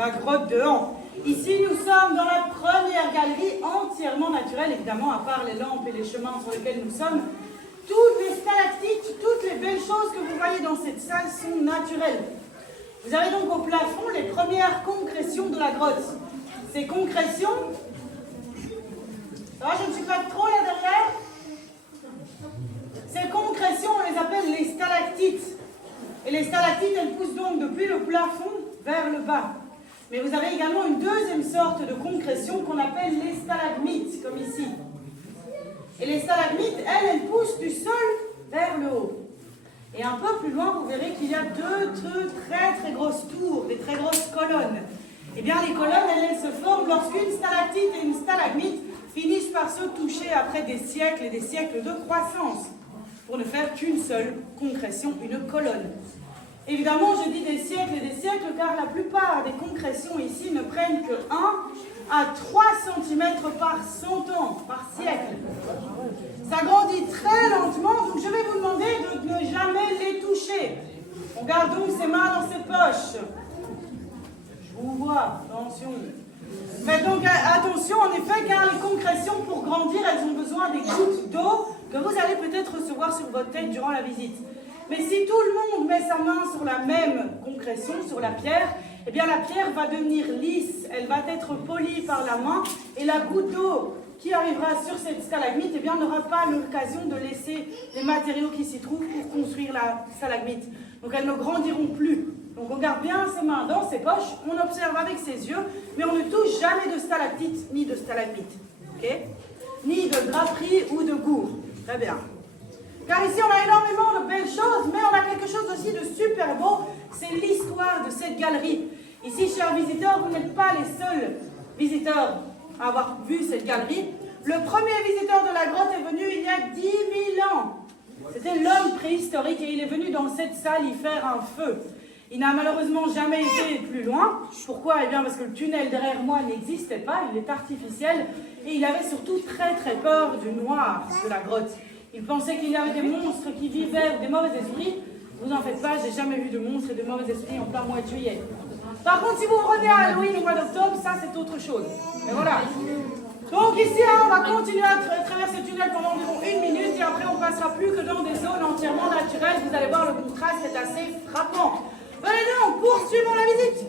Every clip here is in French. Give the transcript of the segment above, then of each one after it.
la grotte de Han. Ici, nous sommes dans la première galerie entièrement naturelle, évidemment, à part les lampes et les chemins sur lesquels nous sommes. Toutes les stalactites, toutes les belles choses que vous voyez dans cette salle sont naturelles. Vous avez donc au plafond les premières concrétions de la grotte. Ces concrétions, ça va, je ne suis pas trop là derrière. Ces concrétions, on les appelle les stalactites. Et les stalactites, elles poussent donc depuis le plafond vers le bas. Mais vous avez également une deuxième sorte de concrétion qu'on appelle les stalagmites, comme ici. Et les stalagmites, elles poussent du sol vers le haut. Et un peu plus loin, vous verrez qu'il y a deux très grosses tours, des très grosses colonnes. Eh bien, les colonnes, elles se forment lorsqu'une stalactite et une stalagmite finissent par se toucher après des siècles et des siècles de croissance, pour ne faire qu'une seule concrétion, une colonne. Évidemment, je dis des siècles et des siècles, car la plupart des concrétions ici ne prennent que 1 à 3 cm par 100 ans, par siècle. Ça grandit très lentement, donc je vais vous demander de ne jamais les toucher. On garde donc ses mains dans ses poches. Je vous vois, attention. Faites donc attention, en effet, car les concrétions, pour grandir, elles ont besoin des gouttes d'eau que vous allez peut-être recevoir sur votre tête durant la visite. Mais si tout le monde met sa main sur la même concrétion, sur la pierre, eh bien la pierre va devenir lisse, elle va être polie par la main, et la goutte d'eau qui arrivera sur cette stalagmite, eh bien n'aura pas l'occasion de laisser les matériaux qui s'y trouvent pour construire la stalagmite. Donc elles ne grandiront plus. Donc on garde bien ses mains dans ses poches, on observe avec ses yeux, mais on ne touche jamais de stalactite ni de stalagmite. Okay, ni de draperie ou de gourd. Très bien. Car ici, on a énormément de belles choses, mais on a quelque chose aussi de super beau, c'est l'histoire de cette galerie. Ici, chers visiteurs, vous n'êtes pas les seuls visiteurs à avoir vu cette galerie. Le premier visiteur de la grotte est venu il y a 10 000 ans. C'était l'homme préhistorique et il est venu dans cette salle y faire un feu. Il n'a malheureusement jamais été plus loin. Pourquoi? Eh bien parce que le tunnel derrière moi n'existait pas, il est artificiel et il avait surtout très peur du noir de la grotte. Il pensait qu'il y avait des monstres qui vivaient ou des mauvais esprits. Vous en faites pas, j'ai jamais vu de monstres et de mauvais esprits en plein mois de juillet. Par contre, si vous revenez à Halloween au mois d'octobre, ça c'est autre chose. Mais voilà. Donc ici, on va continuer à traverser ce tunnel pendant environ 1 minute et après on passera plus que dans des zones entièrement naturelles. Vous allez voir, le contraste est assez frappant. Venez donc, poursuivons la visite.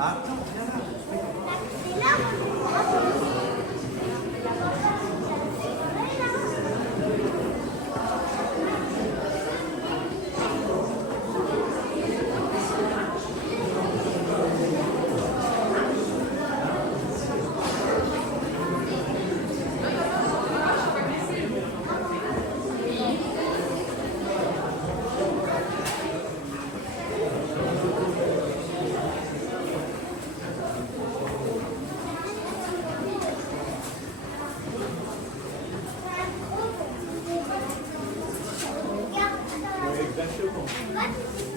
What?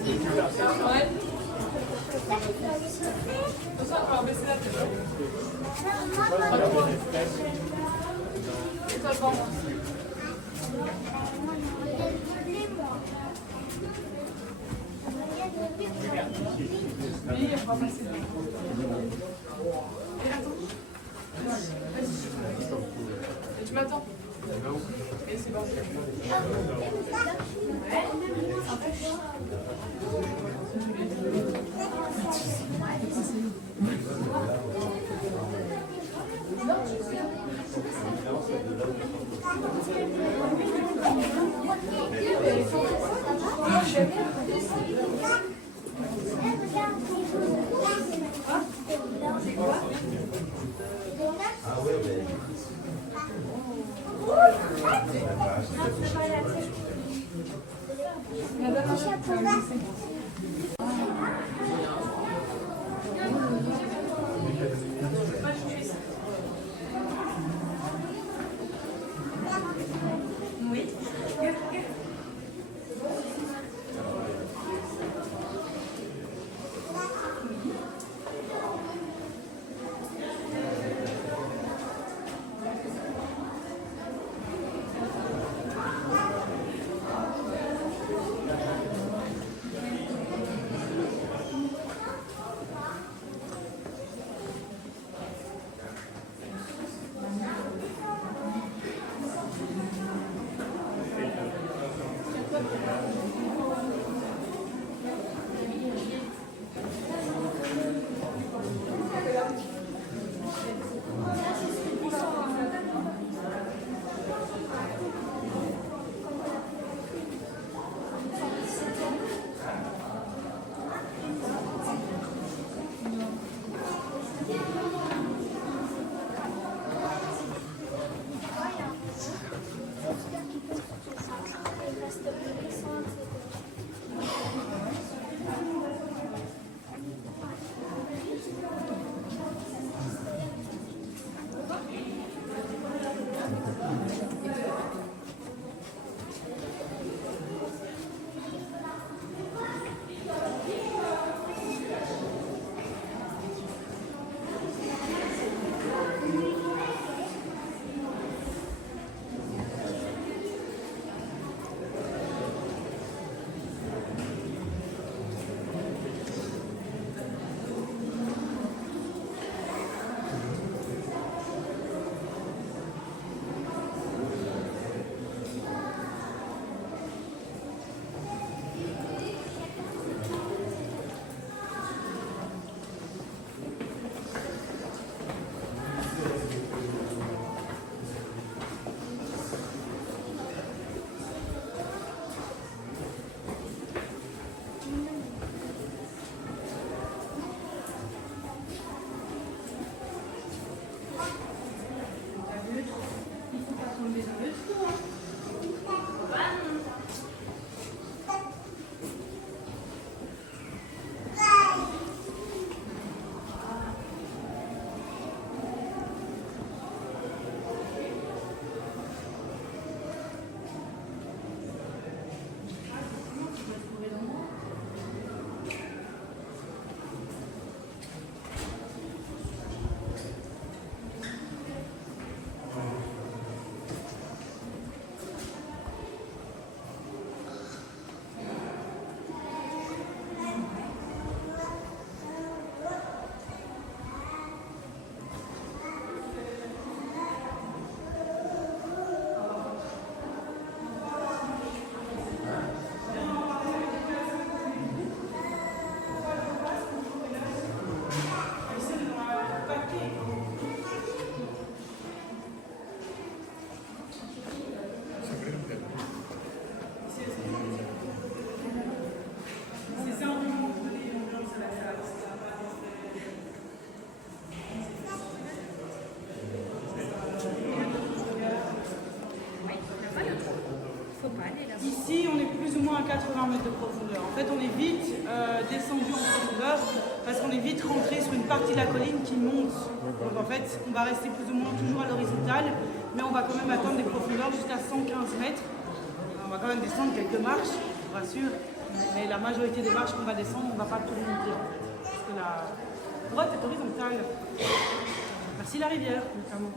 Ouais. Pour ça, on va baisser la tête. Et toi, quand oui, on va passer. Et attends. Et tu m'attends. Et c'est bon. Ici, on est plus ou moins à 80 mètres de profondeur. En fait, on est vite descendu en profondeur parce qu'on est vite rentré sur une partie de la colline qui monte. Donc en fait, on va rester plus ou moins toujours à l'horizontale, mais on va quand même atteindre des profondeurs jusqu'à 115 mètres. On va quand même descendre quelques marches, je vous rassure. Mais la majorité des marches qu'on va descendre, on ne va pas tout remonter. Parce que la grotte est horizontale. Merci la rivière, notamment.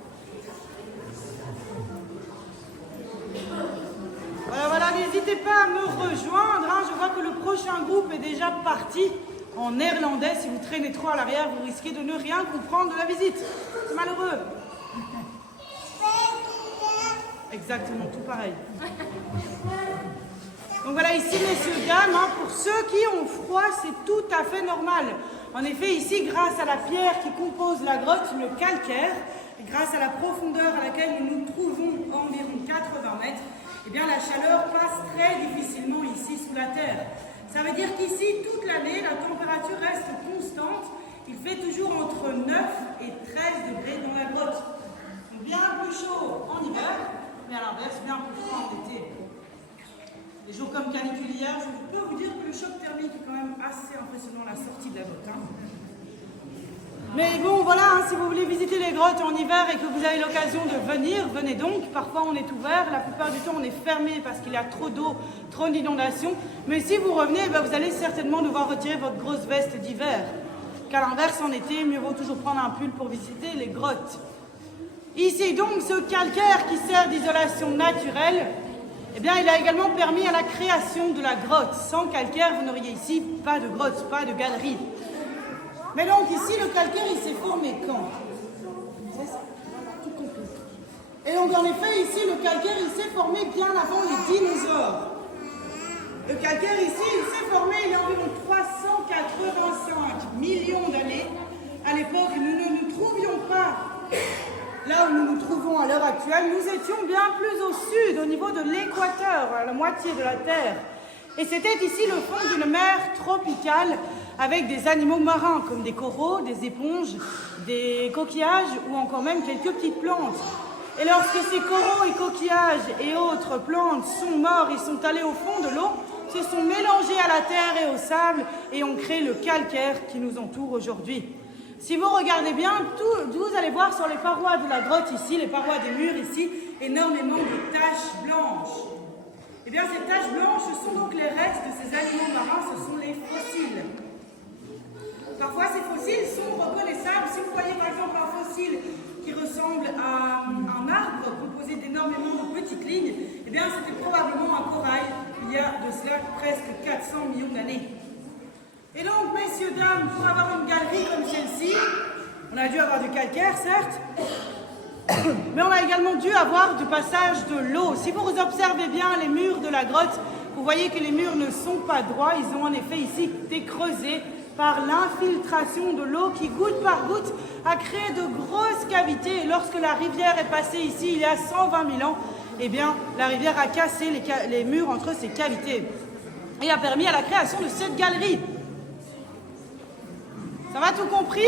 Voilà, n'hésitez pas à me rejoindre. Hein. Je vois que le prochain groupe est déjà parti en néerlandais. Si vous traînez trop à l'arrière, vous risquez de ne rien comprendre de la visite. C'est malheureux. Exactement, tout pareil. Donc voilà, ici, messieurs, dames, hein, pour ceux qui ont froid, c'est tout à fait normal. En effet, ici, grâce à la pierre qui compose la grotte, le calcaire, et grâce à la profondeur à laquelle nous nous trouvons, environ 80 mètres, eh bien, la chaleur passe très difficilement ici sous la terre. Ça veut dire qu'ici, toute l'année, la température reste constante. Il fait toujours entre 9 et 13 degrés dans la grotte. Donc bien plus chaud en hiver, mais à l'inverse, bien plus froid en été. Les jours comme caniculières, je peux vous dire que le choc thermique est quand même assez impressionnant à la sortie de la grotte. Hein. Mais bon, voilà, hein, si vous voulez visiter les grottes en hiver et que vous avez l'occasion de venir, venez donc. Parfois, on est ouvert. La plupart du temps, on est fermé parce qu'il y a trop d'eau, trop d'inondations. Mais si vous revenez, ben, vous allez certainement devoir retirer votre grosse veste d'hiver. Qu'à l'inverse, en été, mieux vaut toujours prendre un pull pour visiter les grottes. Ici, donc, ce calcaire qui sert d'isolation naturelle, eh bien, il a également permis à la création de la grotte. Sans calcaire, vous n'auriez ici pas de grotte, pas de galerie. Mais donc ici, le calcaire, il s'est formé quand? Et donc en effet, ici, le calcaire, il s'est formé bien avant les dinosaures. Le calcaire ici, il s'est formé il y a environ 385 millions d'années. À l'époque, nous ne nous trouvions pas là où nous nous trouvons à l'heure actuelle. Nous étions bien plus au sud, au niveau de l'équateur, à la moitié de la Terre. Et c'était ici le fond d'une mer tropicale avec des animaux marins comme des coraux, des éponges, des coquillages ou encore même quelques petites plantes. Et lorsque ces coraux et coquillages et autres plantes sont morts et sont allés au fond de l'eau, se sont mélangés à la terre et au sable et ont créé le calcaire qui nous entoure aujourd'hui. Si vous regardez bien, vous allez voir sur les parois de la grotte ici, les parois des murs ici, énormément de taches blanches. Eh bien, ces taches blanches, ce sont donc les restes de ces animaux marins, ce sont les fossiles. Parfois, ces fossiles sont reconnaissables. Si vous voyez par exemple un fossile qui ressemble à un arbre composé d'énormément de petites lignes, eh bien, c'était probablement un corail il y a de cela presque 400 millions d'années. Et donc, messieurs, dames, pour avoir une galerie comme celle-ci, on a dû avoir du calcaire, certes, mais on a également dû avoir du passage de l'eau. Si vous observez bien les murs de la grotte, vous voyez que les murs ne sont pas droits. Ils ont en effet ici été creusés par l'infiltration de l'eau qui, goutte par goutte, a créé de grosses cavités. Et lorsque la rivière est passée ici, il y a 120 000 ans, eh bien, la rivière a cassé les murs entre ces cavités et a permis à la création de cette galerie. Ça va, tout compris?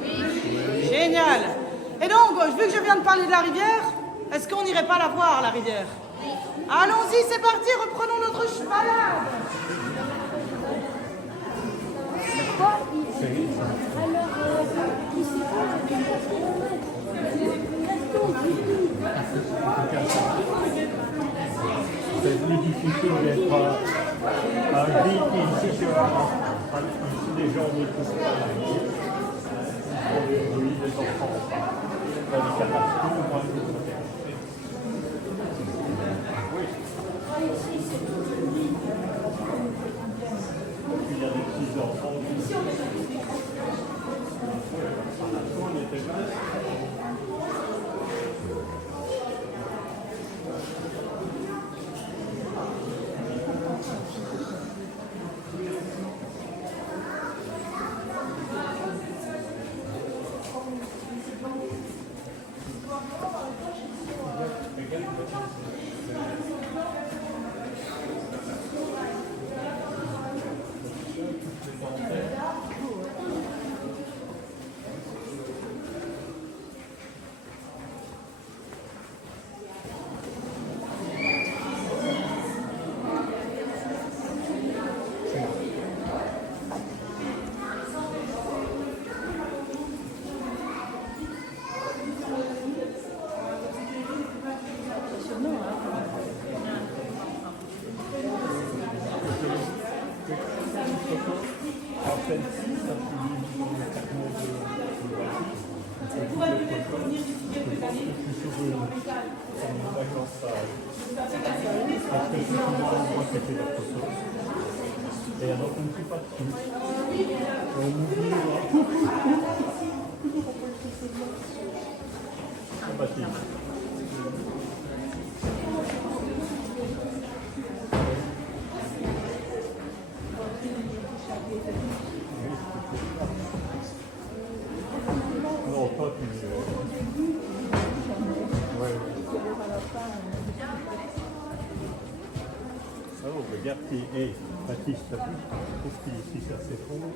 Oui. Génial. Et donc, vu que je viens de parler de la rivière, est-ce qu'on n'irait pas la voir, la rivière? Oui. Allons-y, c'est parti, reprenons notre chevalade. C'est plus difficile d'être à vite ici sur ici les gens ne poussent pas les bruits, les enfants pas les catastrophes, moi je vous protège. Oui. Puis il y a des petits enfants qui on était là. celle-ci, ça c'est dans le carnet de bâti. Ça pourrait peut-être revenir d'ici quelques années. Je suis sur une vacances sage. Parce que souvent, on voit que c'est autre chose. Et alors, on ne fait pas dessus. On oublie. Ah bah si. Non, toi, tu... Ouais. Alors, regarde, et Baptiste, t'as vu? Qu'est-ce qu'il ici, ça s'effondre?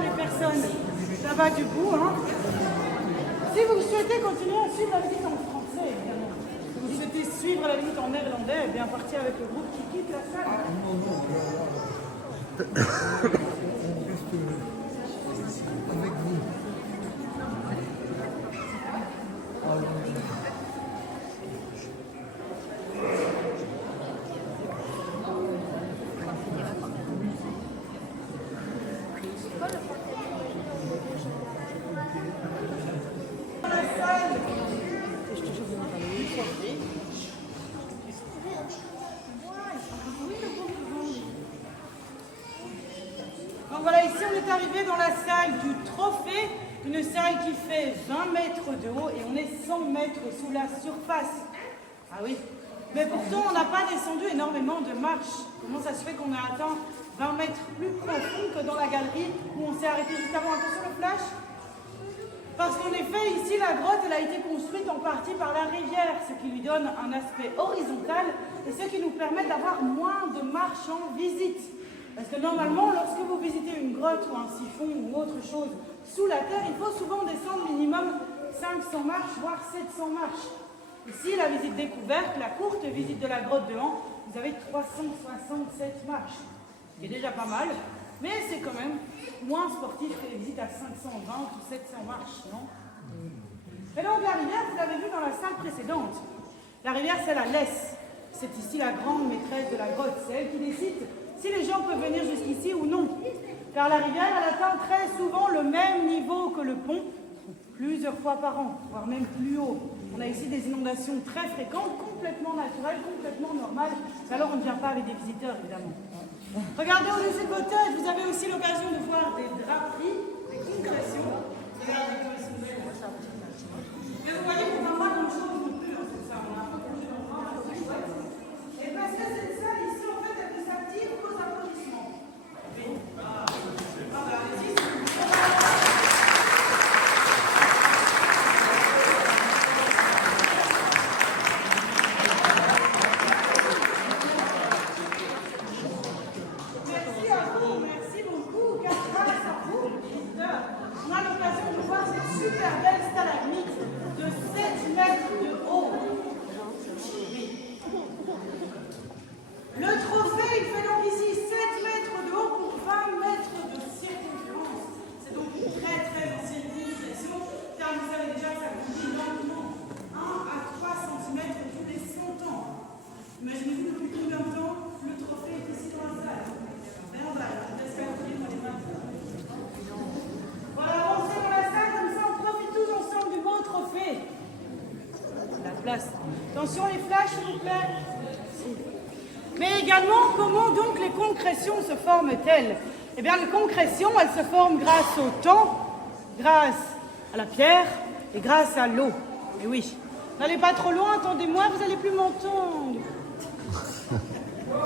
Les personnes, ça va du coup. Hein. Si vous souhaitez continuer à suivre la visite en français, évidemment, si vous souhaitez suivre la visite en néerlandais, eh bien partir avec le groupe qui quitte la salle. Avec vous. Donc voilà, ici on est arrivé dans la salle du trophée, une salle qui fait 20 mètres de haut et on est 100 mètres sous la surface. Ah oui, mais pourtant on n'a pas descendu énormément de marches. Comment ça se fait qu'on a atteint 20 mètres plus profond que dans la galerie où on s'est arrêté juste avant? Attention le flash. Parce qu'en effet, ici, la grotte, elle a été construite en partie par la rivière, ce qui lui donne un aspect horizontal et ce qui nous permet d'avoir moins de marches en visite. Parce que normalement, lorsque vous visitez une grotte ou un siphon ou autre chose sous la terre, il faut souvent descendre minimum 500 marches, voire 700 marches. Ici, la visite découverte, la courte visite de la grotte de Han, vous avez 367 marches, ce qui est déjà pas mal. Mais c'est quand même moins sportif que les visites à 520 ou 700 marches, non? Et donc la rivière, vous l'avez vu dans la salle précédente. La rivière, c'est la Lesse. C'est ici la grande maîtresse de la grotte. C'est elle qui décide si les gens peuvent venir jusqu'ici ou non. Car la rivière, elle atteint très souvent le même niveau que le pont, plusieurs fois par an, voire même plus haut. On a ici des inondations très fréquentes, complètement naturelles, complètement normales. Alors on ne vient pas avec des visiteurs, évidemment. Regardez au-dessus de votre tête, vous avez aussi l'occasion de voir des draperies, des concrétions. Regardez comme elles sont belles. Et vous voyez qu'on n'a pas grand-chose non plus dans cette salle. On a un peu bougé dans le train, c'est chouette. Et parce que cette salle ici, en fait, elle ne s'active qu'aux applaudissements. Oui. Ah, bah, allez-y. place. Attention les flashs, s'il vous plaît. Mais également, comment donc les concrétions se forment-elles? Eh bien, les concrétions, elles se forment grâce au temps, grâce à la pierre et grâce à l'eau. Et oui, n'allez pas trop loin, attendez-moi, vous n'allez plus m'entendre.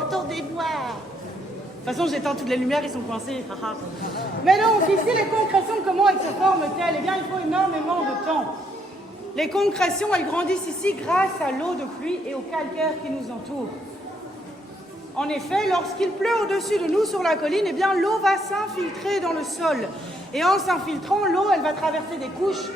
Attendez-moi. De toute façon, j'éteins toutes les lumières, ils sont coincés. Mais donc, ici, les concrétions, comment elles se forment-elles? Eh bien, il faut énormément de temps. Les concrétions, elles grandissent ici grâce à l'eau de pluie et au calcaire qui nous entoure. En effet, lorsqu'il pleut au-dessus de nous sur la colline, eh bien, l'eau va s'infiltrer dans le sol. Et en s'infiltrant, l'eau, elle va traverser des couches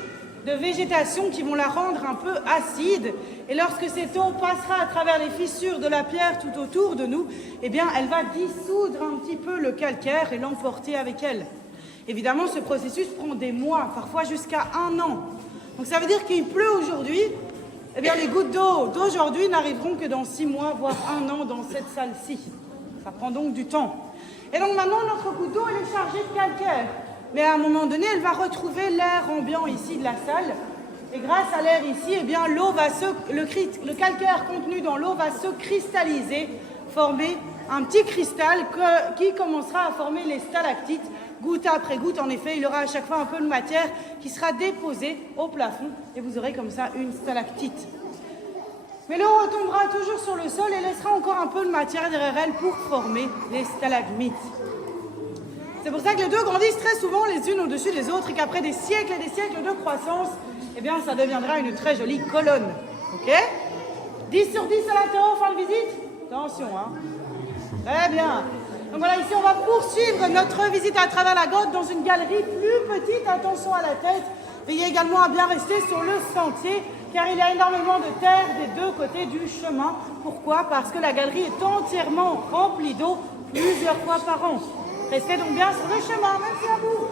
de végétation qui vont la rendre un peu acide. Et lorsque cette eau passera à travers les fissures de la pierre tout autour de nous, eh bien, elle va dissoudre un petit peu le calcaire et l'emporter avec elle. Évidemment, ce processus prend des mois, parfois jusqu'à 1 an. Donc ça veut dire qu'il pleut aujourd'hui, eh bien, les gouttes d'eau d'aujourd'hui n'arriveront que dans 6 mois, voire 1 an dans cette salle-ci. Ça prend donc du temps. Et donc maintenant, notre goutte d'eau, elle est chargée de calcaire. Mais à un moment donné, elle va retrouver l'air ambiant ici de la salle. Et grâce à l'air ici, eh bien, l'eau va le calcaire contenu dans l'eau va se cristalliser, former un petit cristal qui commencera à former les stalactites. Goutte après goutte, en effet, il y aura à chaque fois un peu de matière qui sera déposée au plafond et vous aurez comme ça une stalactite. Mais l'eau retombera toujours sur le sol et laissera encore un peu de matière derrière elle pour former les stalagmites. C'est pour ça que les deux grandissent très souvent les unes au-dessus des autres et qu'après des siècles et des siècles de croissance, eh bien, ça deviendra une très jolie colonne. Ok? 10 sur 10 à l'intérieur, fin de visite? Attention, hein. Très bien. Donc voilà, ici, on va poursuivre notre visite à travers la grotte dans une galerie plus petite. Attention à la tête. Veillez également à bien rester sur le sentier, car il y a énormément de terre des deux côtés du chemin. Pourquoi? Parce que la galerie est entièrement remplie d'eau plusieurs fois par an. Restez donc bien sur le chemin. Merci à vous.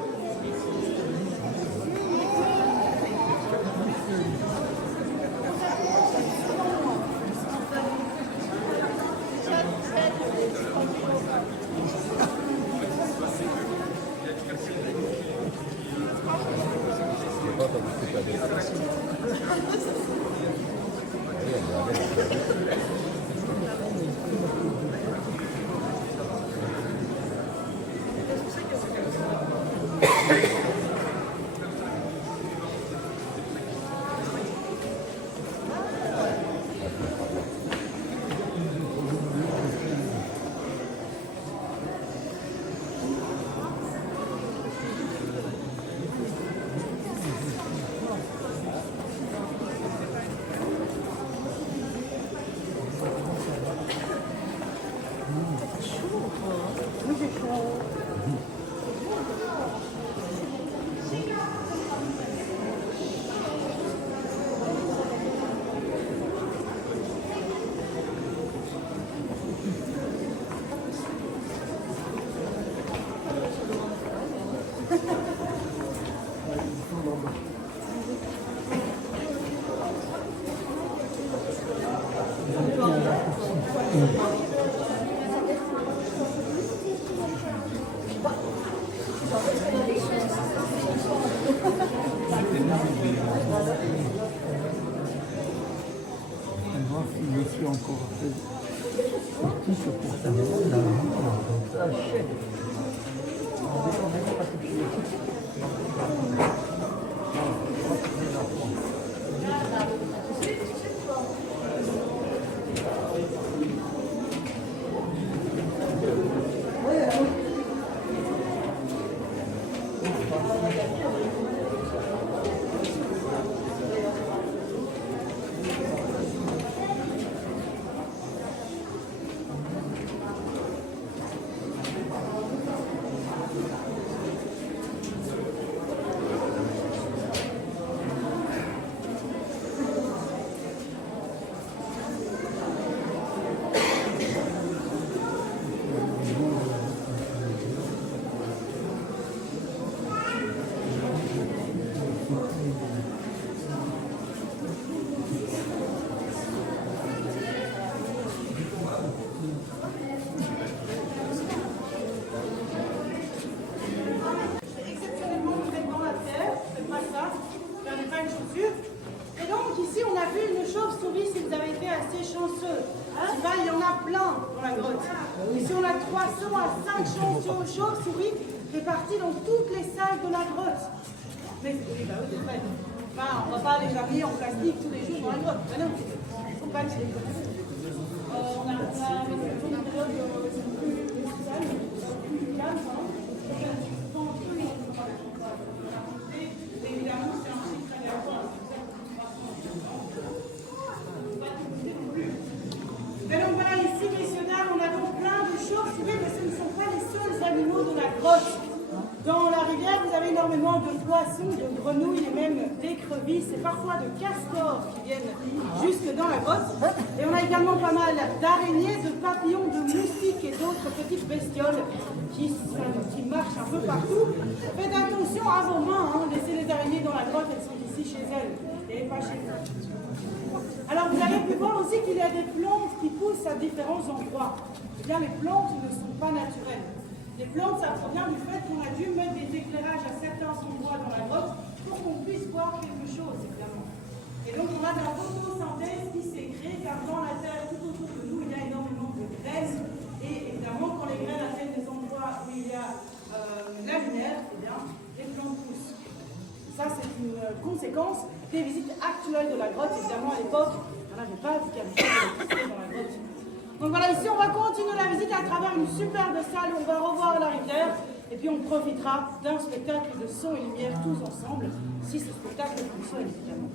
Et donc ici on a vu une chauve-souris si vous avez été assez chanceux. Il y en a plein dans la grotte. Ici on a 300 à 500 chauves-souris réparties dans toutes les salles de la grotte. Mais oui, bah oui, c'est vrai. Enfin, on ne va pas les habiller en plastique tous les jours dans la grotte. Ben non, il ne faut pas que les on a une période plus calme, évidemment, c'est un chiffre très important. Et donc voilà, ici, messieurs, dames, on a donc plein de chauves-souris, mais ce ne sont pas les seuls animaux de la grotte. Dans la rivière, vous avez énormément de poissons, de grenouilles et même d'écrevisses et parfois de castors qui viennent jusque dans la grotte. Et on a également pas mal d'araignées, de papillons, de moustiques et d'autres petites bestioles qui marchent un peu partout. Faites attention à vos mains, hein. Laissez les araignées dans la grotte, elles sont ici chez elles et pas chez vous. Alors vous avez pu voir aussi qu'il y a des plantes qui poussent à différents endroits. Eh bien, les plantes ne sont pas naturelles. Les plantes, ça provient du fait qu'on a dû mettre des éclairages à certains endroits dans la grotte pour qu'on puisse voir quelque chose, évidemment. Et donc, on a de la photosynthèse qui s'est créée, car dans la terre, tout autour de nous, il y a énormément de graines. Et évidemment, quand les graines atteignent des endroits où il y a la lumière, eh bien, les plantes poussent. Ça, c'est une conséquence des visites actuelles de la grotte. Évidemment, à l'époque, on n'avait pas de d'électricité dans la grotte. Donc voilà, ici on va continuer la visite à travers une superbe salle où on va revoir la rivière et puis on profitera d'un spectacle de son et lumière tous ensemble, si ce spectacle fonctionne évidemment.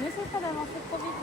N'essaie pas d'avancer trop vite.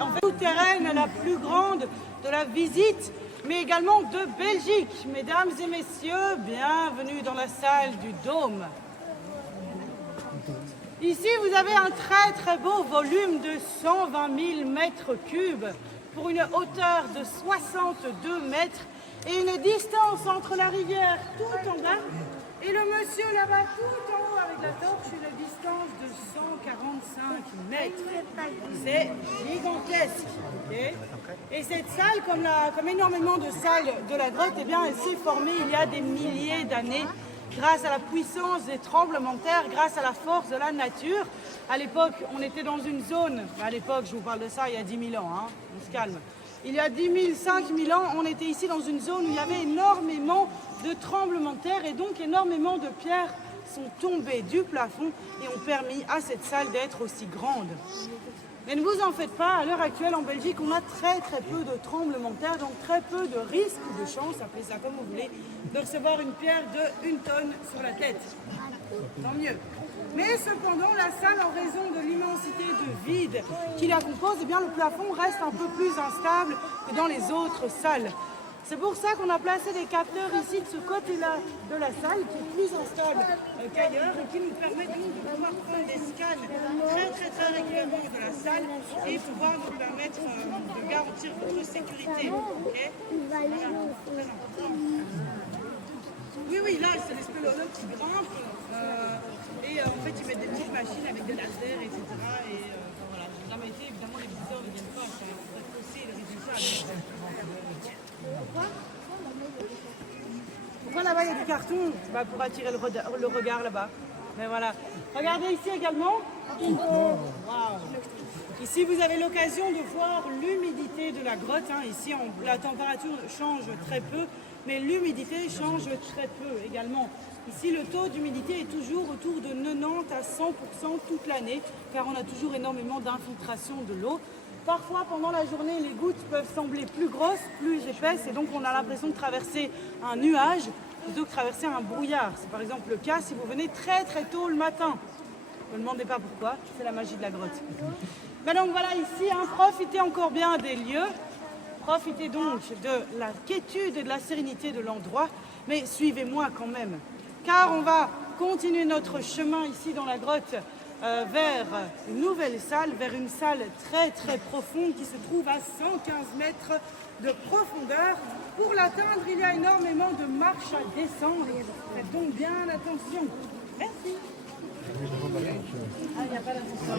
En fait, souterraine la plus grande de la visite, mais également de Belgique. Mesdames et messieurs, bienvenue dans la salle du Dôme. Ici, vous avez un très très beau volume de 120 000 mètres cubes pour une hauteur de 62 mètres et une distance entre la rivière tout en bas et le monsieur là-bas tout en haut avec la torche, une distance de 145 mètres. C'est gigantesque. Okay, et cette salle, comme énormément de salles de la grotte, eh bien, elle s'est formée il y a des milliers d'années grâce à la puissance des tremblements de terre, grâce à la force de la nature. À l'époque, on était dans une zone, à l'époque, je vous parle de ça il y a 10 000 ans, hein, on se calme. Il y a 10 000, 5 000 ans, on était ici dans une zone où il y avait énormément de tremblements de terre et donc énormément de pierres sont tombées du plafond et ont permis à cette salle d'être aussi grande. Mais ne vous en faites pas, à l'heure actuelle en Belgique, on a très très peu de tremblements de terre, donc très peu de risque ou de chance, appelez ça comme vous voulez, de recevoir une pierre de 1 tonne sur la tête. Tant mieux. Mais cependant, la salle, en raison de l'immensité de vide qui la compose, eh bien, le plafond reste un peu plus instable que dans les autres salles. C'est pour ça qu'on a placé des capteurs ici de ce côté-là de la salle, qui est plus instable qu'ailleurs et qui nous permet donc de pouvoir prendre des scans très régulièrement de la salle et pouvoir nous permettre de garantir votre sécurité. Okay, voilà, très important. Oui, là, c'est les spéléologues qui grimpent et en fait, ils mettent des petites machines avec des lasers, etc. Et voilà, j'ai jamais été, évidemment, les visiteurs ne viennent pas, ça fausser le résultat. Pourquoi là-bas il y a du carton? Pour attirer le regard là-bas. Mais voilà. Regardez ici également. Wow. Ici vous avez l'occasion de voir l'humidité de la grotte. Hein. Ici la température change très peu, mais l'humidité change très peu également. Ici le taux d'humidité est toujours autour de 90 à 100% toute l'année, car on a toujours énormément d'infiltration de l'eau. Parfois, pendant la journée, les gouttes peuvent sembler plus grosses, plus épaisses, et donc on a l'impression de traverser un nuage plutôt que de traverser un brouillard. C'est par exemple le cas si vous venez très tôt le matin. Ne me demandez pas pourquoi, c'est la magie de la grotte. Ben donc voilà ici, hein, profitez encore bien des lieux, profitez donc de la quiétude et de la sérénité de l'endroit, mais suivez-moi quand même, car on va continuer notre chemin ici dans la grotte vers une nouvelle salle, vers une salle très profonde qui se trouve à 115 mètres de profondeur. Pour l'atteindre, il y a énormément de marches à descendre. Faites donc bien attention. Merci. Ah, il n'y a pas d'attention.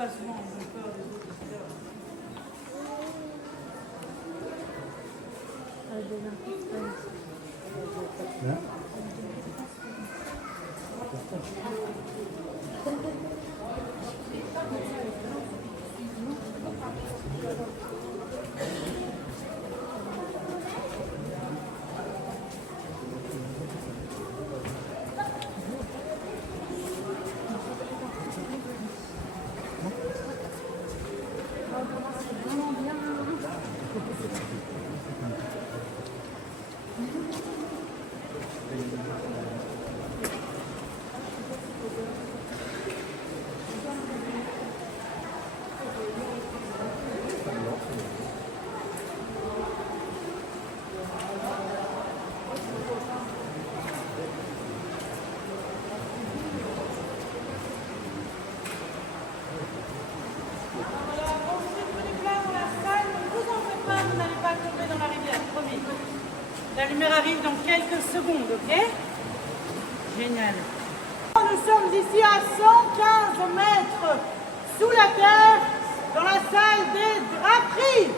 déplacement, j'ai peur des autres visiteurs. La lumière arrive dans quelques secondes, ok? Génial. Nous sommes ici à 115 mètres sous la terre, dans la salle des draperies.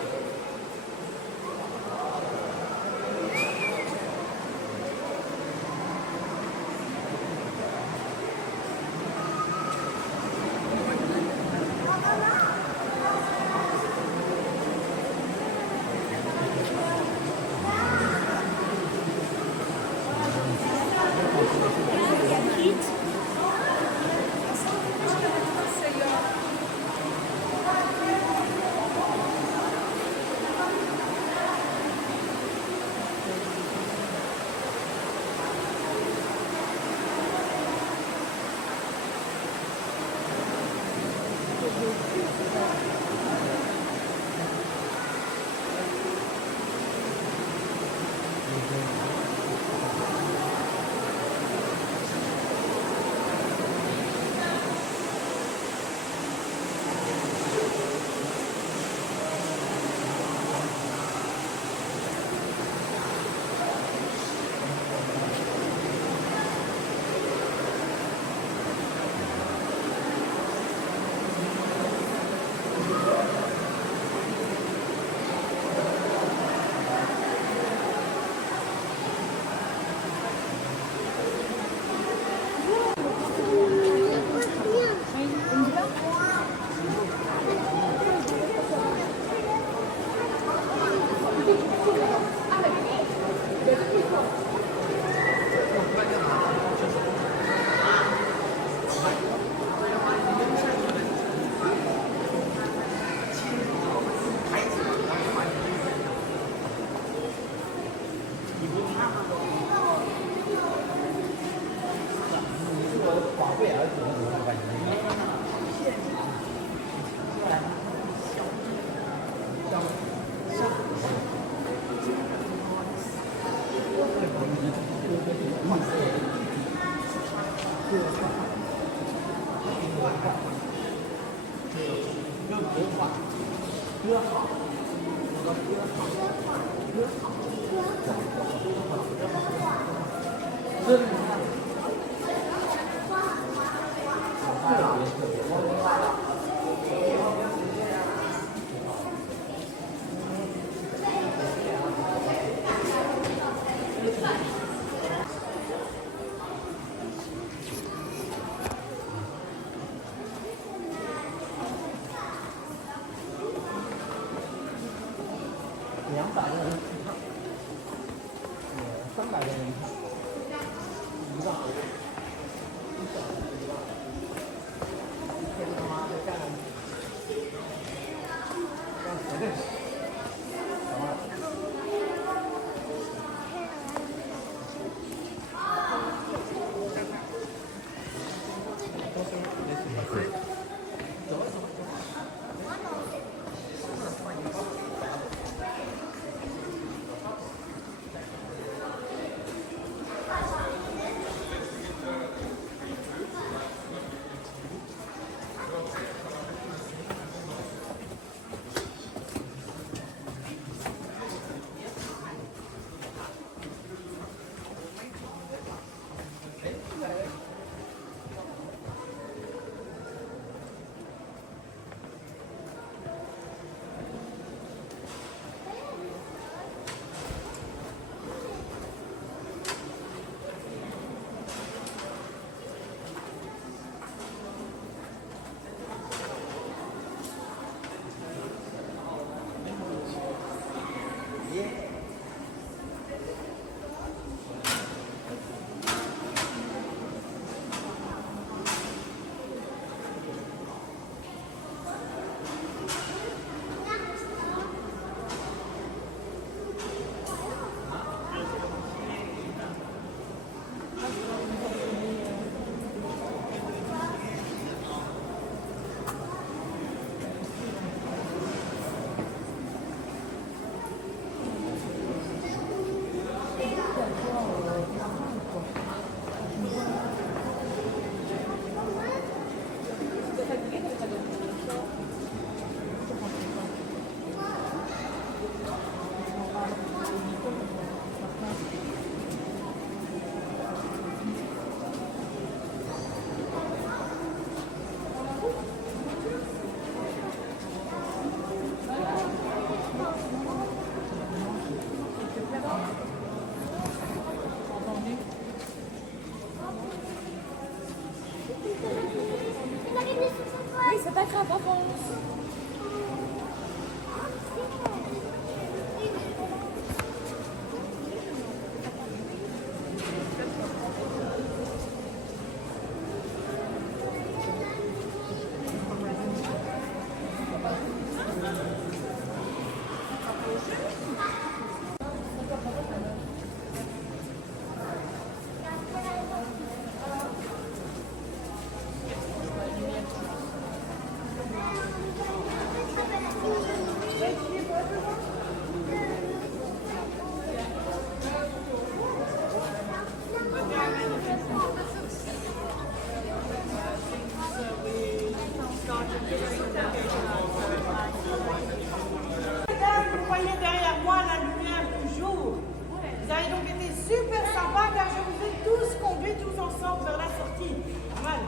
Ça a donc été super sympa car je vous ai tous conduits tous ensemble vers la sortie. Pas mal.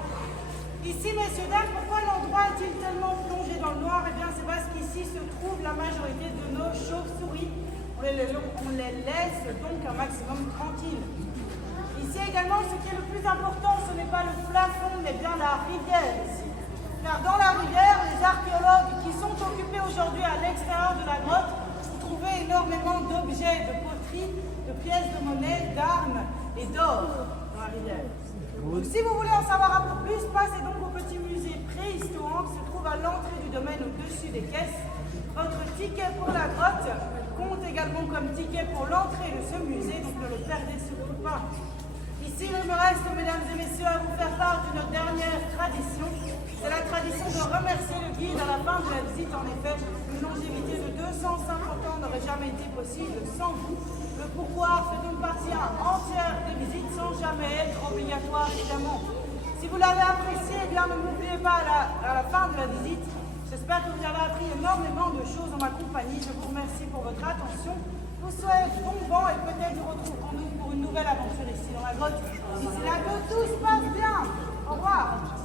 Ici, messieurs, dames, pourquoi l'endroit est-il tellement plongé dans le noir? Eh bien, c'est parce qu'ici se trouve la majorité de nos chauves-souris. On les laisse donc un maximum tranquilles. Ici également, ce qui est le plus important, ce n'est pas le plafond, mais bien la rivière ici. Car dans la rivière, les archéologues qui sont occupés aujourd'hui à l'extérieur de la grotte ont trouvé énormément d'objets, de poteries, de pièces de monnaie, d'armes et d'or dans la rivière. Donc, si vous voulez en savoir un peu plus, passez donc au petit musée préhistoire qui se trouve à l'entrée du domaine au-dessus des caisses. Votre ticket pour la grotte compte également comme ticket pour l'entrée de ce musée, donc ne le perdez surtout pas. Ici, il me reste, mesdames et messieurs, à vous faire part d'une dernière tradition. C'est la tradition de remercier le guide à la fin de la visite. En effet, une longévité de 250 ans n'aurait jamais été possible sans vous. Le pourboire fait donc partie entière des visites sans jamais être obligatoire, évidemment. Si vous l'avez apprécié, eh bien, ne m'oubliez pas à la fin de la visite. J'espère que vous avez appris énormément de choses en ma compagnie. Je vous remercie pour votre attention. Je vous souhaite bon vent et peut-être nous retrouverons-nous pour une nouvelle aventure ici dans la grotte. D'ici là, que tout se passe bien. Au revoir.